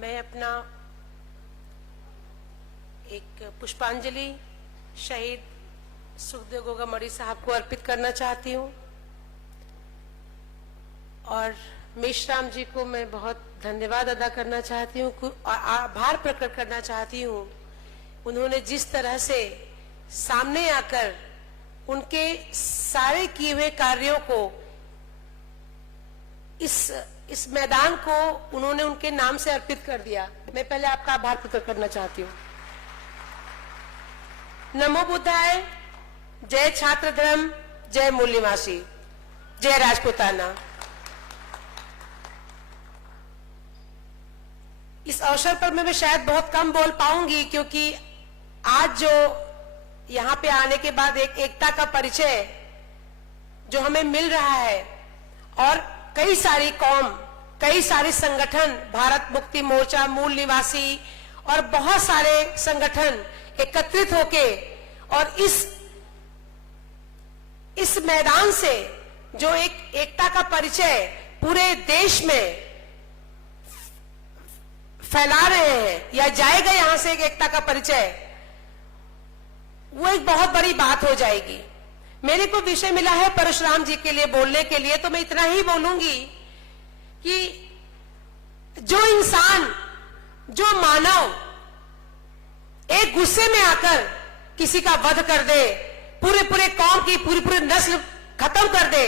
मैं अपना एक पुष्पांजलि शहीद सुखदेव गोगामड़ी साहब को अर्पित करना चाहती हूँ और मेश्राम जी को मैं बहुत धन्यवाद अदा करना चाहती हूँ, आभार प्रकट करना चाहती हूँ। उन्होंने जिस तरह से सामने आकर उनके सारे किए हुए कार्यों को इस मैदान को उन्होंने उनके नाम से अर्पित कर दिया। मैं पहले आपका आभार प्रकट करना चाहती हूँ। नमो बुद्धाय, जय छात्र धर्म, जय मूल निवासी, जय राजपूताना। इस अवसर पर मैं शायद बहुत कम बोल पाऊंगी क्योंकि आज जो यहाँ पे आने के बाद एक एकता का परिचय जो हमें मिल रहा है और कई सारी कौम, कई सारे संगठन, भारत मुक्ति मोर्चा, मूल निवासी और बहुत सारे संगठन एकत्रित होके और इस मैदान से जो एक एकता का परिचय पूरे देश में फैला रहे हैं या जाएगा यहां से एक एकता का परिचय, वो एक बहुत बड़ी बात हो जाएगी। मेरे को विषय मिला है परशुराम जी के लिए बोलने के लिए, तो मैं इतना ही बोलूंगी कि जो इंसान, जो मानव एक गुस्से में आकर किसी का वध कर दे, पूरे कौम की पूरी नस्ल खत्म कर दे,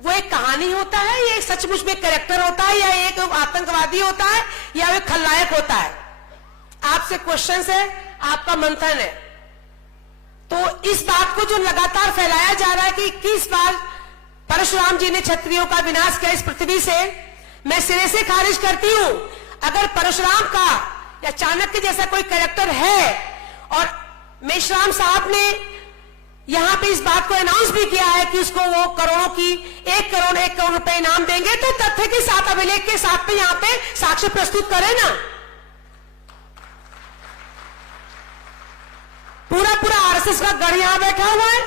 वो एक कहानी होता है या एक सचमुच में कैरेक्टर होता है या एक आतंकवादी होता है या एक खलनायक होता है? आपसे क्वेश्चन है, आपका मंथन है। तो इस बात को जो लगातार फैलाया जा रहा है कि किस बार परशुराम जी ने क्षत्रियों का विनाश किया इस पृथ्वी से, मैं सिरे से खारिज करती हूं। अगर परशुराम का या चाणक्य जैसा कोई कैरेक्टर है और मेश्राम साहब ने यहां पे इस बात को अनाउंस भी किया है कि उसको वो करोड़ों की 1 करोड़ रुपए इनाम देंगे, तो तथ्य के साथ, अभिलेख के साथ में यहां पे साक्ष्य प्रस्तुत करें ना। पूरा आरएसएस का गढ़ यहां बैठा हुआ है,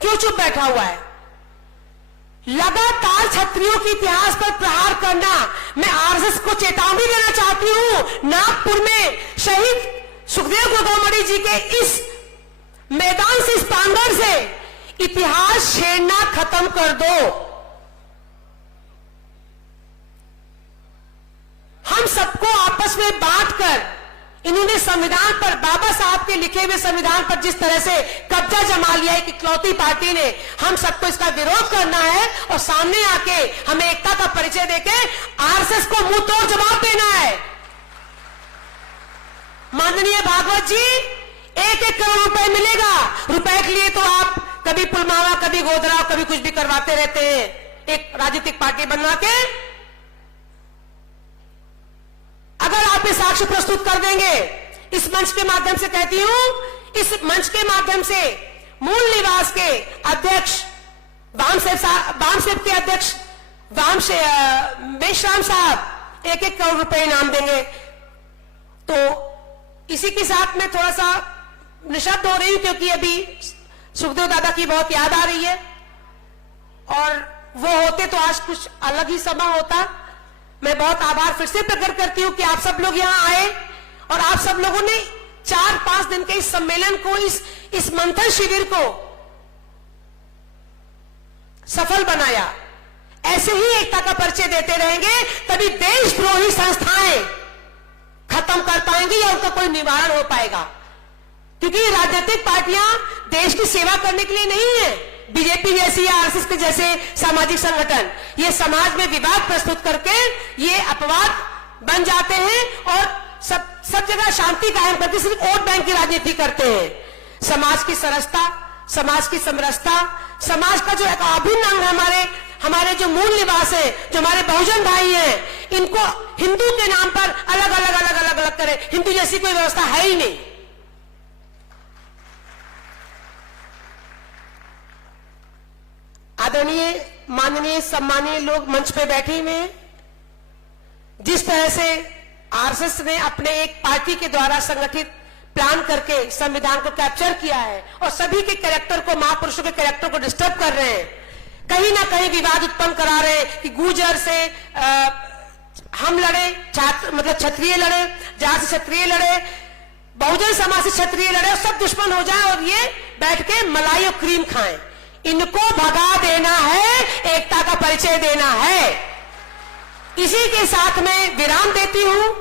क्यों चुप बैठा हुआ है? लगातार क्षत्रियों के इतिहास पर प्रहार करना, मैं आरएसएस को चेतावनी देना चाहती हूं। नागपुर में शहीद सुखदेव गोगामड़ी जी के इस मैदान से, इस प्रांगण से इतिहास छेड़ना खत्म कर दो। हम सबको आपस में बांटकर इन्होंने संविधान पर, बाबा साहब के लिखे हुए संविधान पर जिस तरह से कब्जा जमा लिया है कि इकलौती पार्टी ने, हम सबको इसका विरोध करना है और सामने आके हमें एकता का परिचय देके आरएसएस को मुंह तोड़ जवाब देना है। माननीय भागवत जी, 1 करोड़ रुपए मिलेगा। रुपए के लिए तो आप कभी पुलवामा, कभी गोधरा, कभी कुछ भी करवाते रहते हैं एक राजनीतिक पार्टी बनवा के। अगर आप ये साक्ष्य प्रस्तुत कर देंगे, इस मंच के माध्यम से कहती हूं, इस मंच के माध्यम से मूल निवास के अध्यक्ष वामसेव के अध्यक्ष मेश्राम साहब 1 करोड़ रुपए इनाम देंगे। तो इसी के साथ में थोड़ा सा निशब्द हो रही हूं क्योंकि अभी सुखदेव दादा की बहुत याद आ रही है और वो होते तो आज कुछ अलग ही समा होता। मैं बहुत आभार फिर से प्रकट करती हूं कि आप सब लोग यहां आए और आप सब लोगों ने 4-5 दिन के इस सम्मेलन को, इस मंथन शिविर को सफल बनाया। ऐसे ही एकता का परिचय देते रहेंगे तभी देशद्रोही संस्थाएं खत्म कर पाएंगे या उनका कोई निवारण हो पाएगा। क्योंकि राजनीतिक पार्टियां देश की सेवा करने के लिए नहीं है। बीजेपी जैसी या आरएसएस के जैसे सामाजिक संगठन ये समाज में विवाद प्रस्तुत करके ये अपवाद बन जाते हैं और सब जगह शांति कायम करके सिर्फ वोट बैंक की राजनीति करते हैं। समाज की सरसता, समाज की समरसता, समाज का जो एक अभिन्न अंग हमारे जो मूल निवास है, जो हमारे बहुजन भाई हैं, इनको हिंदू के नाम पर अलग करें। हिंदू जैसी कोई व्यवस्था है ही नहीं। आदरणीय, माननीय, सम्मानीय लोग मंच पे बैठे हुए हैं। जिस तरह से आरएसएस ने अपने एक पार्टी के द्वारा संगठित प्लान करके संविधान को कैप्चर किया है और सभी के कैरेक्टर को, महापुरुषों के कैरेक्टर को डिस्टर्ब कर रहे हैं, कहीं ना कहीं विवाद उत्पन्न करा रहे हैं कि गुर्जर से हम लड़े, छात्र मतलब क्षत्रिय लड़े, जहां से क्षत्रिय लड़े, बहुजन समाज से क्षत्रिय लड़े, सब दुश्मन हो जाए और ये बैठ के मलाई और क्रीम खाएं। इनको भगा देना है, एकता का परिचय देना है। इसी के साथ में विराम देती हूं।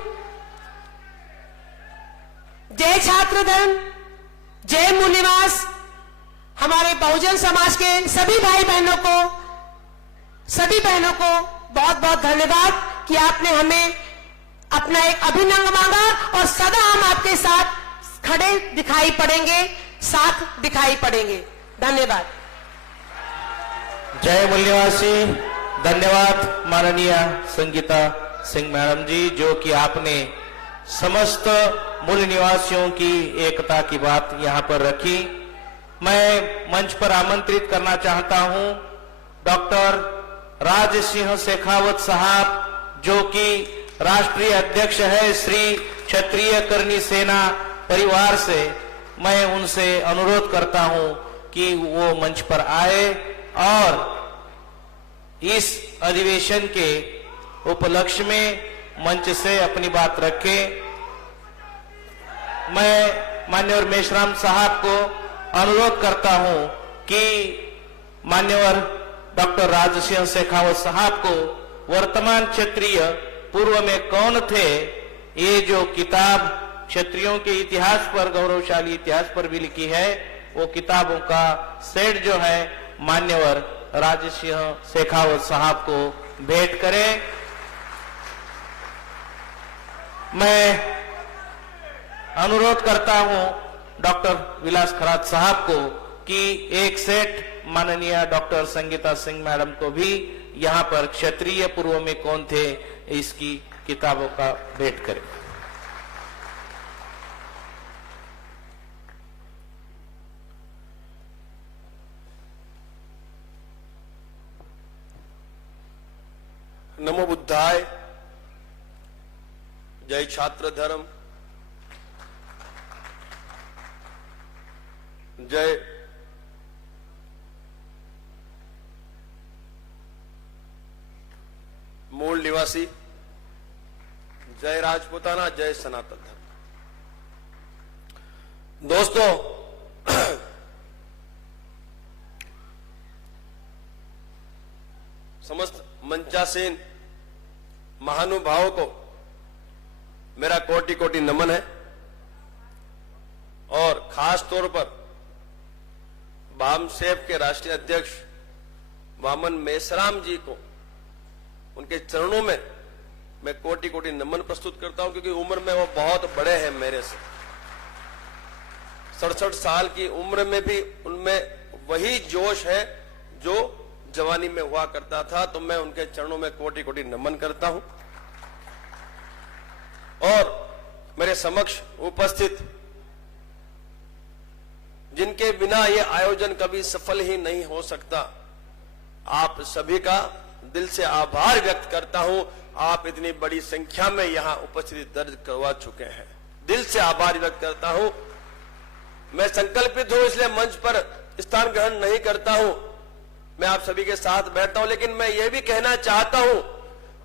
जय छात्र धर्म, जय मूल निवास। हमारे बहुजन समाज के सभी भाई बहनों को, सभी बहनों को बहुत बहुत धन्यवाद कि आपने हमें अपना एक अभिनंदन मांगा और सदा हम आपके साथ खड़े दिखाई पड़ेंगे, साथ दिखाई पड़ेंगे। धन्यवाद। जय मूल निवासी। धन्यवाद माननीय संगीता सिंह मैडम जी, जो कि आपने समस्त मूल निवासियों की एकता की बात यहां पर रखी। मैं मंच पर आमंत्रित करना चाहता हूं डॉक्टर राज सिंह शेखावत साहब, जो कि राष्ट्रीय अध्यक्ष है श्री क्षत्रिय करनी सेना परिवार से। मैं उनसे अनुरोध करता हूं कि वो मंच पर आए और इस अधिवेशन के उपलक्ष्य में मंच से अपनी बात रखें। मैं मान्यवर मेश्राम साहब को अनुरोध करता हूं कि मान्यवर डॉक्टर राज सिंह शेखावत साहब को वर्तमान क्षत्रिय पूर्व में कौन थे, ये जो किताब क्षत्रियों के इतिहास पर, गौरवशाली इतिहास पर भी लिखी है, वो किताबों का सेट जो है मान्यवर राज सिंह शेखावत साहब को भेंट करें। मैं अनुरोध करता हूं डॉक्टर विलास खरात साहब को कि एक सेट माननीय डॉक्टर संगीता सिंह मैडम को भी यहां पर क्षत्रिय पूर्व में कौन थे इसकी किताबों का भेंट करें। नमो बुद्धाय। जय छात्र धर्म, जय मूल निवासी, जय राजपूताना, जय सनातन धर्म। दोस्तों, समस्त मंचासीन महानुभावों को मेरा कोटि कोटि नमन है और खास तौर पर बामसेब के राष्ट्रीय अध्यक्ष वामन मेश्राम जी को, उनके चरणों में मैं कोटि कोटि नमन प्रस्तुत करता हूं, क्योंकि उम्र में वो बहुत बड़े हैं मेरे से। 67 साल की उम्र में भी उनमें वही जोश है जो जवानी में हुआ करता था। तो मैं उनके चरणों में कोटि कोटि नमन करता हूं और मेरे समक्ष उपस्थित जिनके बिना यह आयोजन कभी सफल ही नहीं हो सकता, आप सभी का दिल से आभार व्यक्त करता हूं। आप इतनी बड़ी संख्या में यहां उपस्थिति दर्ज करवा चुके हैं, दिल से आभार व्यक्त करता हूं। मैं संकल्पित हूं, इसलिए मंच पर स्थान ग्रहण नहीं करता हूं, मैं आप सभी के साथ बैठता हूं। लेकिन मैं यह भी कहना चाहता हूं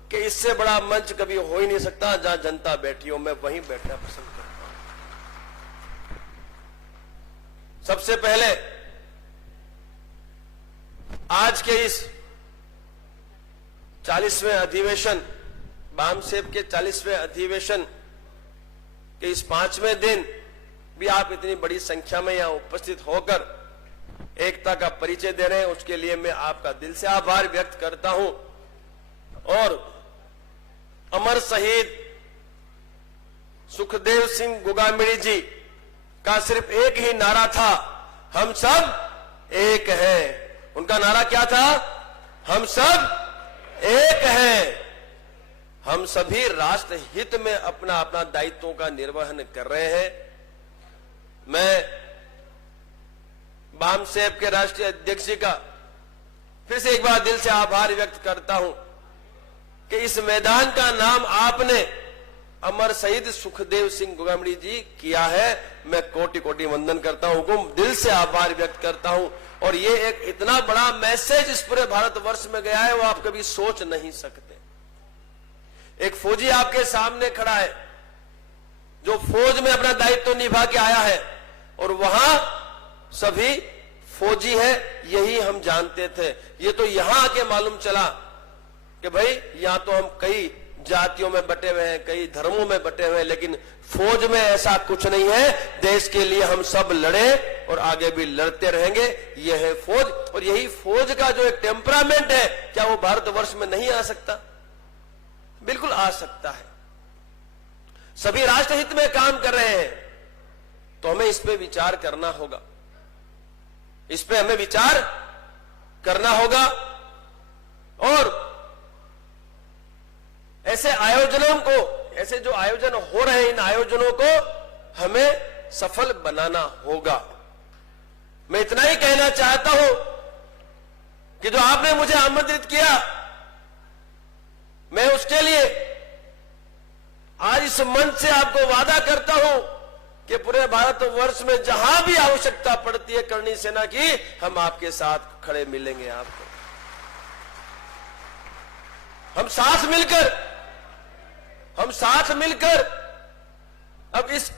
कि इससे बड़ा मंच कभी हो ही नहीं सकता जहां जनता बैठी हो, मैं वहीं बैठना पसंद करता हूं। सबसे पहले आज के इस 40वें अधिवेशन, बामसेब के 40वें अधिवेशन के इस 5वें दिन भी आप इतनी बड़ी संख्या में यहां उपस्थित होकर एकता का परिचय दे रहे हैं, उसके लिए मैं आपका दिल से आभार व्यक्त करता हूं। और अमर शहीद सुखदेव सिंह गोगामिणी जी का सिर्फ एक ही नारा था, हम सब एक हैं। उनका नारा क्या था? हम सब एक हैं। हम सभी राष्ट्र हित में अपना अपना दायित्वों का निर्वहन कर रहे हैं। मैं बामसेब के राष्ट्रीय अध्यक्ष जी का फिर से एक बार दिल से आभार व्यक्त करता हूं कि इस मैदान का नाम आपने अमर शहीद सुखदेव सिंह गोगामिणी जी किया है। मैं कोटि कोटि वंदन करता हूं, दिल से आभार व्यक्त करता हूं। और ये एक इतना बड़ा मैसेज इस पूरे भारतवर्ष में गया है, वो आप कभी सोच नहीं सकते। एक फौजी आपके सामने खड़ा है जो फौज में अपना दायित्व निभा के आया है, और वहां सभी फौजी है, यही हम जानते थे। ये तो यहां आके मालूम चला कि भाई यहां तो हम कई जातियों में बटे हुए हैं, कई धर्मों में बटे हुए हैं, लेकिन फौज में ऐसा कुछ नहीं है। देश के लिए हम सब लड़े और आगे भी लड़ते रहेंगे। यह है फौज, और यही फौज का जो एक टेम्परामेंट है, क्या वो भारतवर्ष में नहीं आ सकता? बिल्कुल आ सकता है। सभी राष्ट्रहित में काम कर रहे हैं, तो हमें इस पे विचार करना होगा, इस पे हमें विचार करना होगा। और ऐसे आयोजनों को, ऐसे जो आयोजन हो रहे हैं, इन आयोजनों को हमें सफल बनाना होगा। मैं इतना ही कहना चाहता हूं कि जो आपने मुझे आमंत्रित किया, मैं उसके लिए आज इस मंच से आपको वादा करता हूं कि पूरे भारतवर्ष में जहां भी आवश्यकता पड़ती है करणी सेना की, हम आपके साथ खड़े मिलेंगे। आपको हम साथ मिलकर अब इस